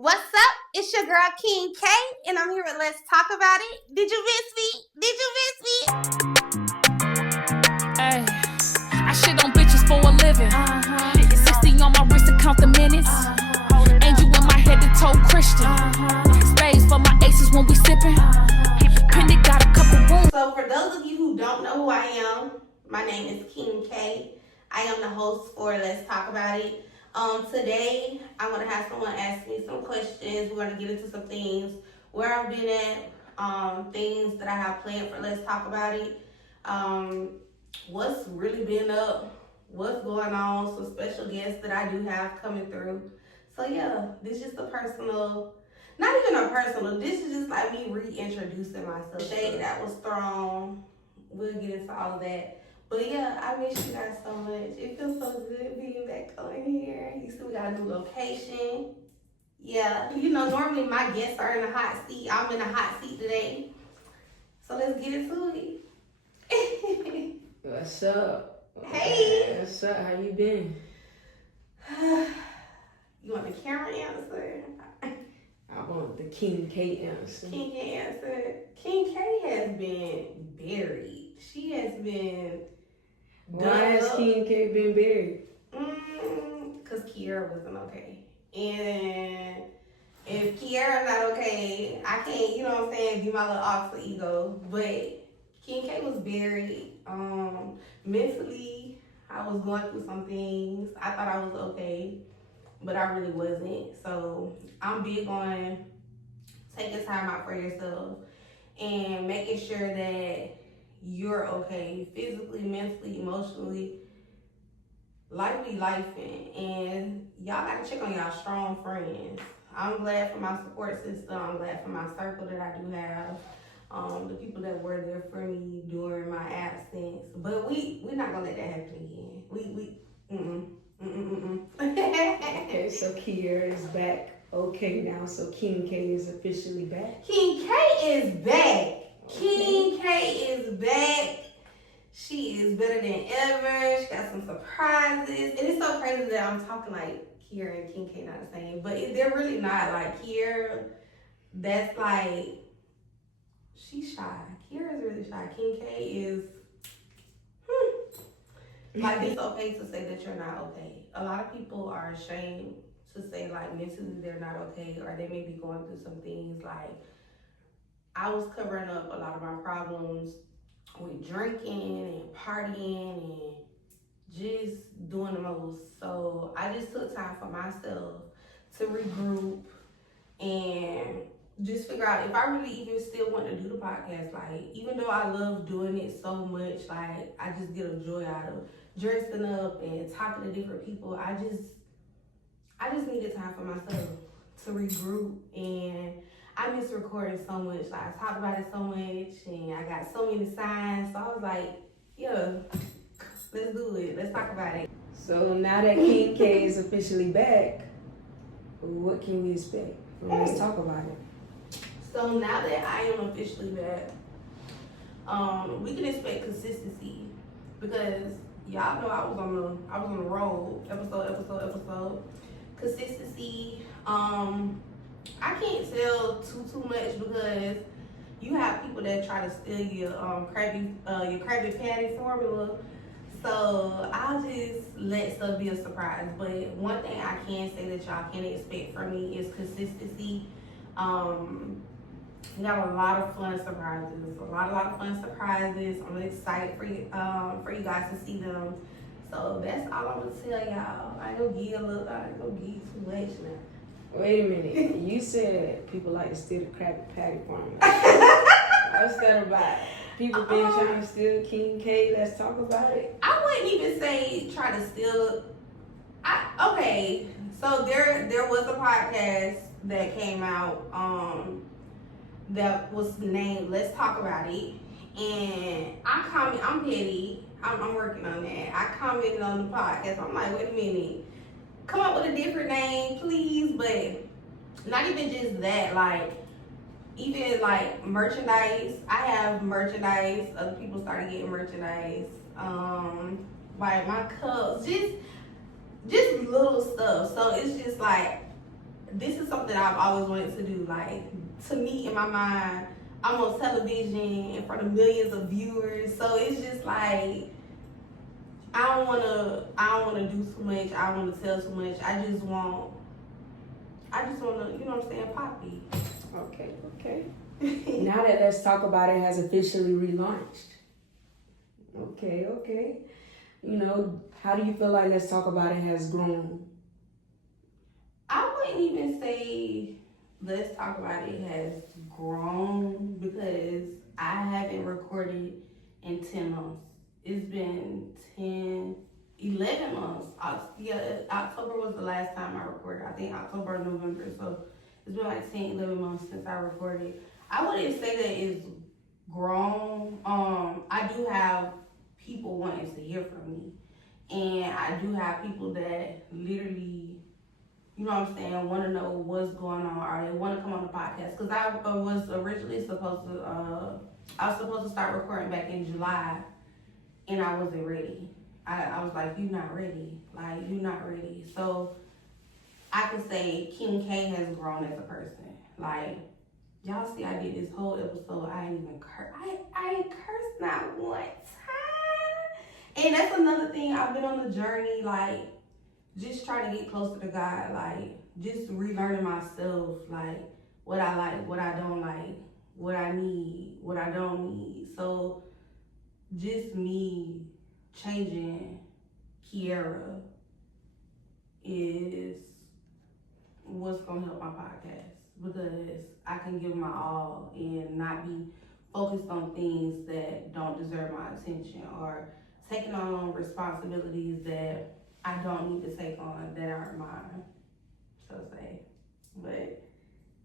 What's up? It's your girl KingK, and I'm here with Let's Talk About It. Did you miss me? Did you miss me? Ay, I shit on bitches for a living. 60 on my wrist to count the minutes. Angel in my head to toe Christian. Spades for my aces when we sipping. Penny got a couple rooms. So for those of you who don't know who I am, my name is KingK. I am the host for Let's Talk About It. Today, I'm going to have someone ask me some questions. We're going to get into some things, where I've been at, things that I have planned for Let's Talk About It, what's really been up, what's going on, some special guests that I do have coming through. So yeah, this is just a personal, not even a personal, this is just like me reintroducing myself. Shade that was thrown, we'll get into all of that. But yeah, I miss you guys so much. It feels so good being back on here. You see we got a new location. Yeah, you know, normally my guests are in the hot seat. I'm in the hot seat today. So let's get into it. What's up? Hey. What's up? How you been? You want the camera answer? I want the KingK answer. King K answer. King K has been buried. She has been Why has KingK been buried? Because Kiera wasn't okay. And if Kiera's not okay, I can't, you know what I'm saying, be my little alter ego. But King K was buried. Mentally, I was going through some things. I thought I was okay, but I really wasn't. So I'm big on taking time out for yourself and making sure that you're okay physically, mentally, emotionally. Life be lifing, and y'all gotta check on y'all strong friends. I'm glad for my support system. I'm glad for my circle that I do have. The people that were there for me during my absence. But we're not gonna let that happen again. Okay, so Kiera is back. Okay, now so KingK is officially back. King K is back. Okay. King K is back. She is better than ever. She got some surprises. And it's so crazy that I'm talking like Kiera and King K not the same. But they're really not. Like Kiera, that's like, she's shy. Kiera's really shy. King K is, like, it's okay to say that you're not okay. A lot of people are ashamed to say, like, mentally they're not okay, or they may be going through some things. Like, I was covering up a lot of my problems with drinking and partying and just doing the most. So I just took time for myself to regroup and just figure out if I really even still want to do the podcast. Like, even though I love doing it so much, like, I just get a joy out of dressing up and talking to different people. I just needed time for myself to regroup, and I miss recording so much. Like, I talk about it so much, and I got so many signs. So I was like, yeah, let's do it. Let's talk about it. So now that KingK is officially back, what can we expect? Let's talk about it. So now that I am officially back, we can expect consistency, because y'all know I was on the road, episode. Consistency. I can't tell too much, because you have people that try to steal your Krabby Patty formula. So I'll just let stuff be a surprise. But one thing I can say that y'all can expect from me is consistency. We got a lot of fun surprises. A lot of fun surprises. I'm really excited for you guys to see them. So that's all I'm gonna tell y'all. I ain't gonna give you too much now. Wait a minute. You said people like to steal the Krabby Patty formula. What's that about? People been trying to steal KingK. Let's talk about it. I wouldn't even say try to steal. Okay, so there was a podcast that came out that was named Let's Talk About It, and I'm petty. I'm working on that. I commented on the podcast. I'm like, wait a minute, come up with a different name, please. But not even just that, like, even like merchandise. I have merchandise. Other people started getting merchandise. Like my cups, just little stuff. So it's just like this is something I've always wanted to do. Like, to me, in my mind, I'm on television in front of millions of viewers. So it's just like, I don't wanna do too much. I don't wanna tell too much. I just wanna, you know what I'm saying, poppy. Okay. Now that Let's Talk About It has officially relaunched. Okay. You know, how do you feel like Let's Talk About It has grown? I wouldn't even say Let's Talk About It has grown because I haven't recorded in 10 months. It's been 11 months. October was the last time I recorded. I think October or November. So it's been like 10, 11 months since I recorded. I wouldn't say that it's grown. I do have people wanting to hear from me. And I do have people that literally, you know what I'm saying, want to know what's going on, or they want to come on the podcast. Because I was originally supposed to start recording back in July, and I wasn't ready. I was like, you're not ready. Like, you're not ready. So I can say KingK has grown as a person. Like, y'all see, I did this whole episode. I ain't even curse. I ain't cursed not one time. And that's another thing. I've been on the journey, like, just trying to get closer to God, like, just relearning myself, like, what I like, what I don't like, what I need, what I don't need. So, just me changing Kiera is what's going to help my podcast, because I can give my all and not be focused on things that don't deserve my attention, or taking on responsibilities that I don't need to take on that aren't mine, so say. But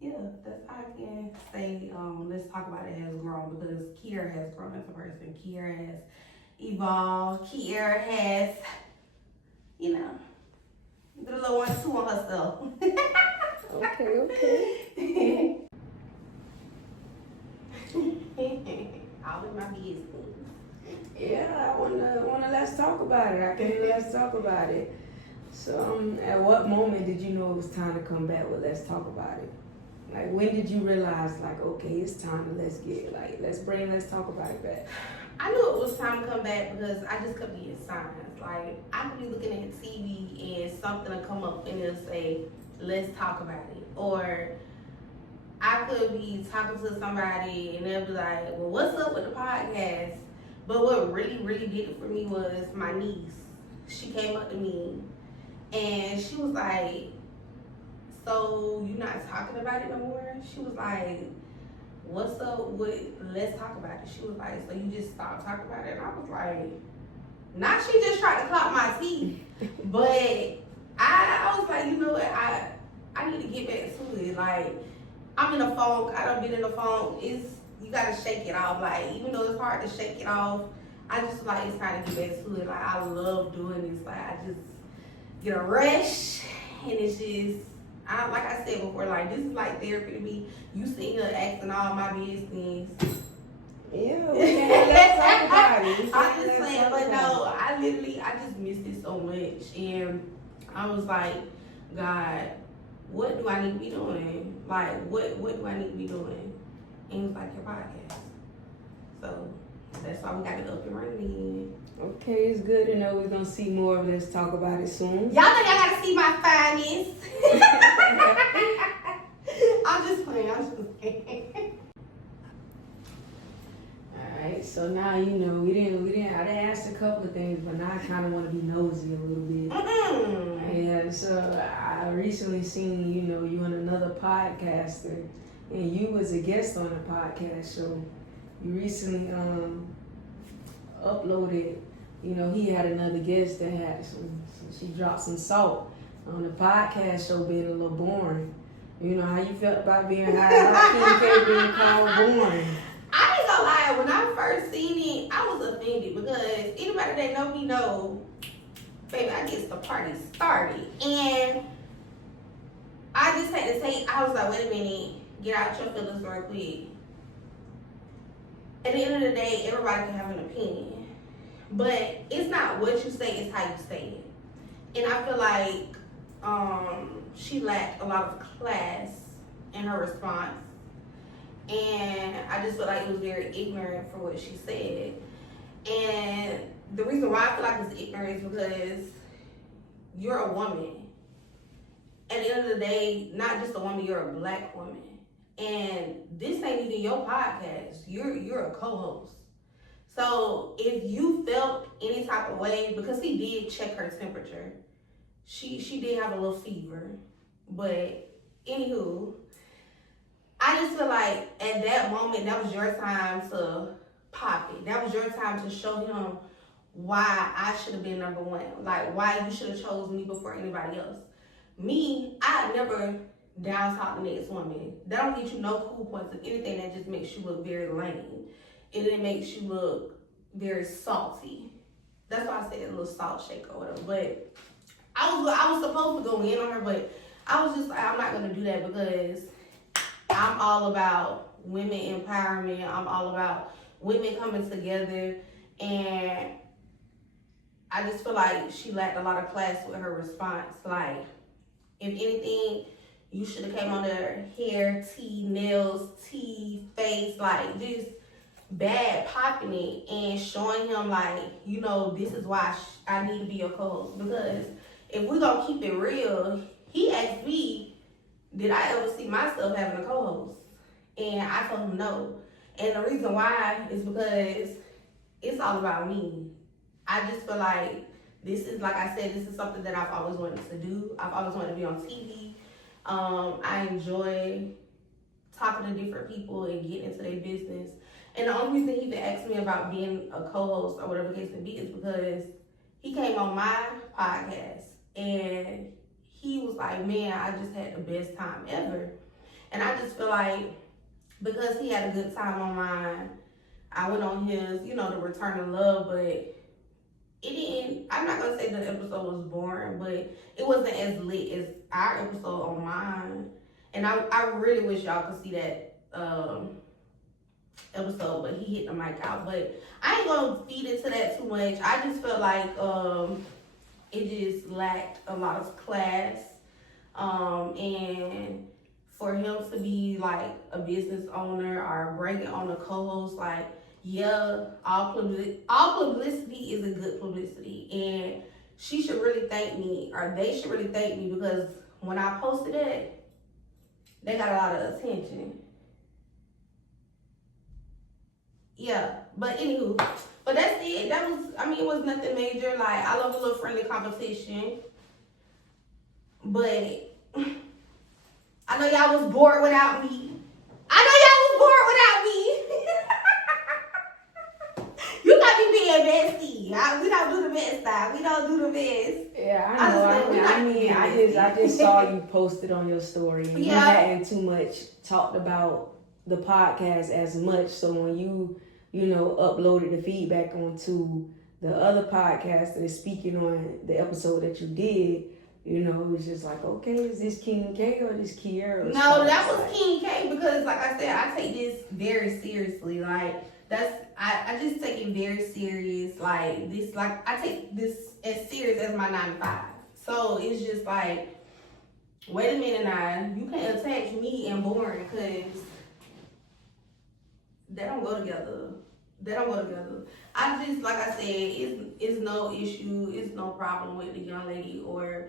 yeah, that's how I can say Let's Talk About It has grown, because Kiera has grown as a person. Kiera has evolved. Kiera has, you know, did a little 1-2 on herself. Okay. All in my business. Yeah, I wanna Let's Talk About It. I can Let's Talk About It. So, at what moment did you know it was time to come back with Let's Talk About It? Like, when did you realize, like, okay, it's time to let's bring Let's Talk About It back? I knew it was time to come back because I just kept getting signs. Like, I could be looking at TV and something will come up and it'll say, let's talk about it. Or I could be talking to somebody and they'll be like, well, what's up with the podcast? But what really, really did it for me was my niece. She came up to me and she was like, so you're not talking about it no more? She was like, what's up with Let's Talk About It? She was like, so you just stopped talking about it? And I was like, not she just tried to clock my teeth. But I was like, you know what, I need to get back to it. Like, I'm in a funk. I done been in a funk. You gotta shake it off. Like, even though it's hard to shake it off, I just like it's time to get back to it. Like, I love doing this. Like, I just get a rush, and it's just, like I said before, like, this is like therapy to me. You sitting here asking all my business. Yeah, let's talk about it. I'm just saying, but no, I just missed it so much, and I was like, God, what do I need to be doing? Like, what do I need to be doing? And he was like, your podcast. So that's why we got it up and running. Okay, it's good to know we're gonna see more of Let's Talk About It soon. Y'all know y'all gotta see my fineness. I'm just playing. Alright, so now I didn't ask a couple of things, but now I kinda wanna be nosy a little bit. And so I recently seen, you and another podcaster, and you was a guest on the podcast show. You recently uploaded, he had another guest that had she dropped some salt on the podcast show being a little boring. You know how you felt about being KingK being called boring. I ain't gonna lie, when I first seen it, I was offended because anybody that know me know, baby, I get the party started. And I just had to I was like, wait a minute, get out your feelings real quick. At the end of the day, everybody can have an opinion. But it's not what you say, it's how you say it. And I feel like she lacked a lot of class in her response. And I just feel like it was very ignorant for what she said. And the reason why I feel like it's ignorant is because you're a woman. At the end of the day, not just a woman, you're a black woman. And this ain't even your podcast. You're a co-host. So if you felt any type of way, because he did check her temperature, she did have a little fever. But anywho, I just feel like at that moment, that was your time to pop it. That was your time to show him why I should have been number one. Like, why you should have chose me before anybody else. Me, I never down talk the next woman. That don't get you no cool points. If anything, that just makes you look very lame. It makes you look very salty. That's why I said a little salt shake or whatever. But I was supposed to go in on her, but I was just like, I'm not gonna do that because I'm all about women empowerment. I'm all about women coming together, and I just feel like she lacked a lot of class with her response. Like, if anything, you should have came on there, hair, tea, nails, tea, face, like just bad popping it and showing him like, you know, this is why I need to be your co-host. Because if we gonna keep it real, he asked me, did I ever see myself having a co-host? And I told him no. And the reason why is because it's all about me. I just feel like this is, like I said, this is something that I've always wanted to do. I've always wanted to be on TV. I enjoy talking to different people and getting into their business. And the only reason he even asked me about being a co-host or whatever the case may be is because he came on my podcast and he was like, man, I just had the best time ever. And I just feel like because he had a good time on mine, I went on his, you know, the return of love, but it didn't, I'm not going to say the episode was boring, but it wasn't as lit as our episode on mine. And I really wish y'all could see that episode, but he hit the mic out. But I ain't going to feed into that too much. I just felt like it just lacked a lot of class. And for him to be like a business owner or bringing on a co-host, like, yeah, all publicity is a good publicity, and she should really thank me, or they should really thank me, because when I posted it, they got a lot of attention. Yeah, but anywho, but that's it. That was, I mean, it was nothing major. Like, I love a little friendly competition, but I know y'all was bored without me. You got me being bestie. We don't do the best style. We don't do the best. Yeah, I know. I just saw you posted on your story. And you hadn't too much talked about the podcast as much. So when you know, uploaded the feedback onto the other podcast that is speaking on the episode that you did, you know, it was just like, okay, is this KingK or this Kiera? No, that was KingK, because like I said, I take this very seriously. Like, I just take it very serious. Like, this, like, I take this as serious as my 9 to 5. So it's just like, wait a minute now, you can't attach me and boring, because they don't go together. They don't go together. I just, like I said, it's no issue, it's no problem with the young lady or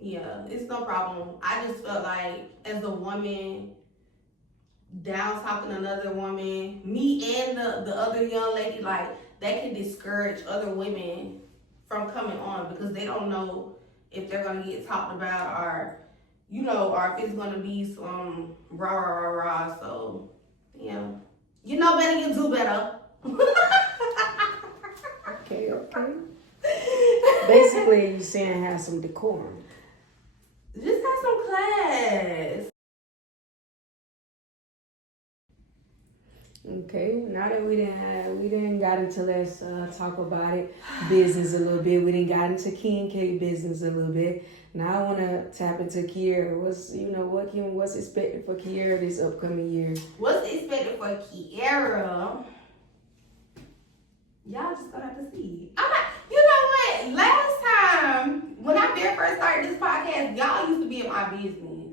yeah, it's no problem. I just felt like as a woman down talking another woman, me and the other young lady, like, that can discourage other women from coming on, because they don't know if they're gonna get talked about, or, you know, or if it's gonna be some rah. So yeah, you know better, you do better. Okay. Basically, you're saying have some decorum. Just have some class. Okay, now that we didn't got into, let's talk about it, business a little bit. We didn't got into KingK business a little bit. Now I want to tap into Kiera. What's expected for Kiera this upcoming year? What's expected for Kiera? Y'all just gonna have to see. You know last time when I very first started this podcast, y'all used to be in my business.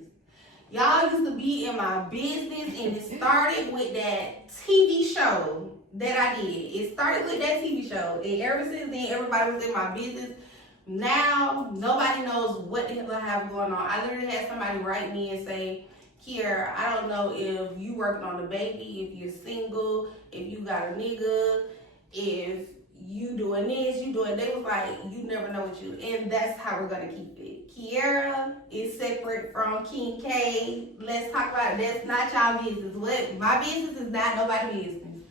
Y'all used to be in my business, and it started with that TV show that I did. It started with that TV show, and ever since then, everybody was in my business. Now, nobody knows what the hell I have going on. I literally had somebody write me and say, Kiera, I don't know if you working on a baby, if you're single, if you got a nigga, if you doing this, you doing. They was like, you never know what you. And that's how we're gonna keep it. Kiera is separate from KingK. Let's talk about it. That's not y'all business. What my business is not nobody's business.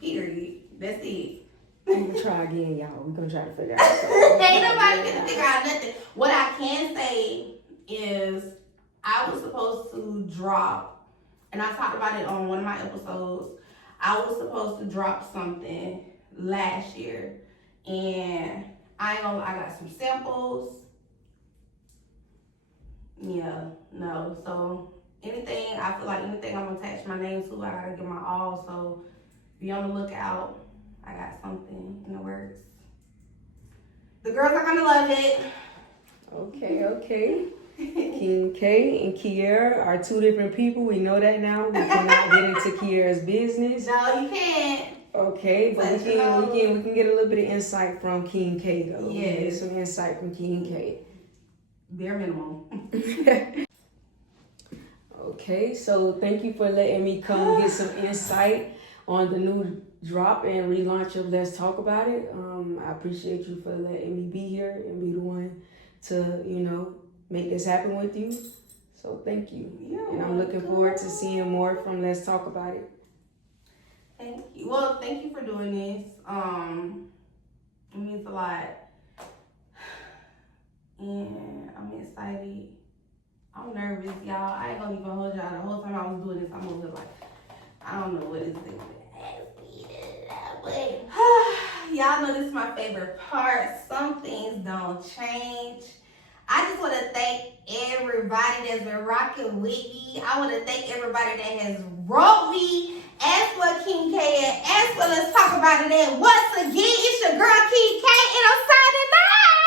Period. That's it. We're gonna try again, y'all. We're gonna try to figure out something. Ain't nobody gonna figure out nothing. What I can say is I was supposed to drop, and I talked about it on one of my episodes. I was supposed to drop something last year, and I got some samples. Yeah, no. So anything I feel like anything I'm gonna attach my name to, I gotta give my all. So be on the lookout. I got something in the works. The girls are gonna love it. Okay. KingK and Kiera are two different people. We know that now. We cannot get into Kiera's business. No, you can't. Okay, but we can get a little bit of insight from KingK though. Yes. We can get some insight from KingK. Bare minimum. Okay, so thank you for letting me come get some insight on the new drop and relaunch of Let's Talk About It. I appreciate you for letting me be here and be the one to, make this happen with you. So thank you. And I'm looking forward to seeing more from Let's Talk About It. Thank you. Well, thank you for doing this. It means a lot. And I'm excited. I'm nervous, y'all. I ain't gonna even hold y'all. The whole time I was doing this, I'm over like, I don't know what it's doing. Y'all know this is my favorite part. Some things don't change. I just want to thank everybody that's been rocking with me. I want to thank everybody that has wrote me. As for KingK and as for Let's Talk About It. And once again, it's your girl KingK, and I'm signing out.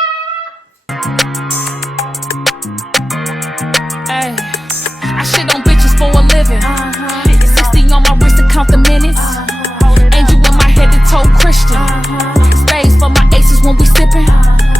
Hey, I shit on bitches for a living. It's 60 on my wrist to count the minutes. Angel in my head to toe Christian. Stays for my aces when we sippin'.